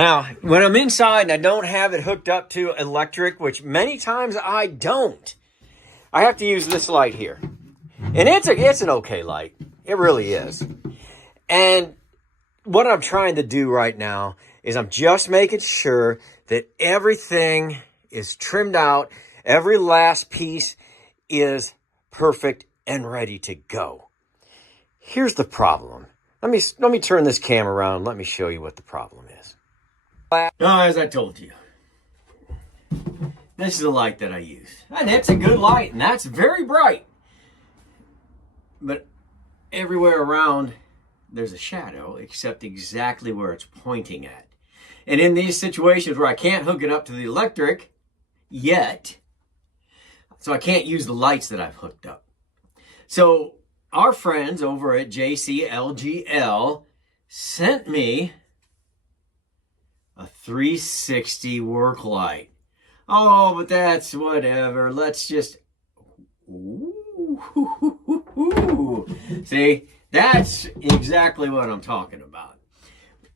Now, when I'm inside and I don't have it hooked up to electric, which many times I don't, I have to use this light here. And it's an okay light. It really is. And what I'm trying to do right now is I'm just making sure that everything is trimmed out. Every last piece is perfect and ready to go. Here's the problem. Let me turn this camera around and let me show you what the problem is. Now, as I told you, this is the light that I use. And it's a good light, and that's very bright. But everywhere around, there's a shadow, except exactly where it's pointing at. And in these situations where I can't hook it up to the electric yet, so I can't use the lights that I've hooked up. So our friends over at JC-LGL sent me a 360 work light. Oh, but that's whatever. Let's just... Ooh. See, that's exactly what I'm talking about.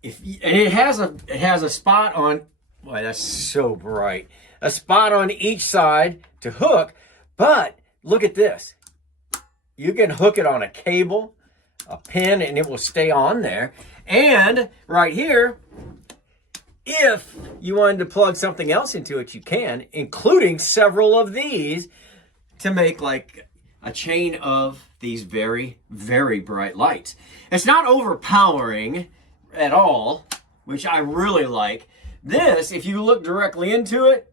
And it has a spot on... Boy, that's so bright. A spot on each side to hook, but look at this. You can hook it on a cable, a pin, and it will stay on there. And right here, if you wanted to plug something else into it, you can, including several of these to make like a chain of these very, very bright lights. It's not overpowering at all, which I really like. This, if you look directly into it,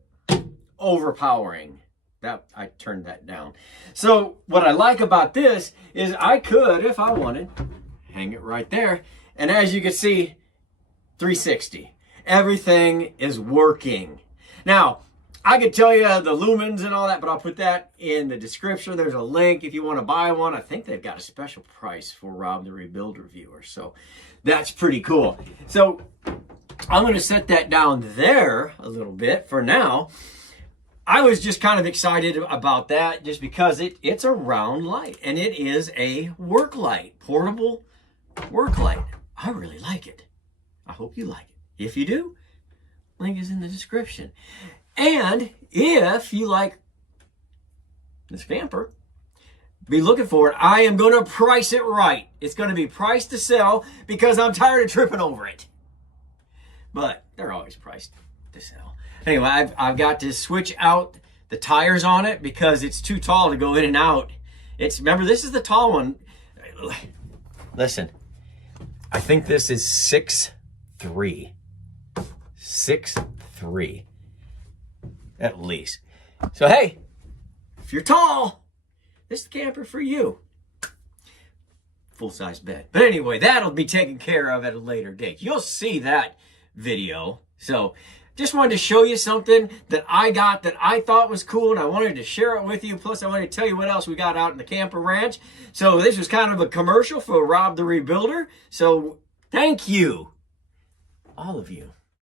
overpowering. That I turned that down. So what I like about this is I could, if I wanted, hang it right there. And as you can see, 360. Everything is working. Now, I could tell you the lumens and all that, but I'll put that in the description. There's a link if you want to buy one. I think they've got a special price for Rob the Rebuilder viewers. So that's pretty cool. So I'm going to set that down there a little bit for now. I was just kind of excited about that just because it's a round light and it is a work light, portable work light. I really like it. I hope you like it. If you do, link is in the description. And if you like this camper, be looking for it. I am going to price it right. It's going to be priced to sell because I'm tired of tripping over it. But they're always priced to sell. Anyway, I've got to switch out the tires on it because it's too tall to go in and out. Remember, this is the tall one. Listen, I think this is 6'3". 6'3", at least. So hey, if you're tall, this is the camper for you. Full-size bed. But anyway, that'll be taken care of at a later date. You'll see that video. So just wanted to show you something that I got that I thought was cool, and I wanted to share it with you. Plus, I wanted to tell you what else we got out in the camper ranch. So this was kind of a commercial for Rob the Rebuilder. So thank you, all of you.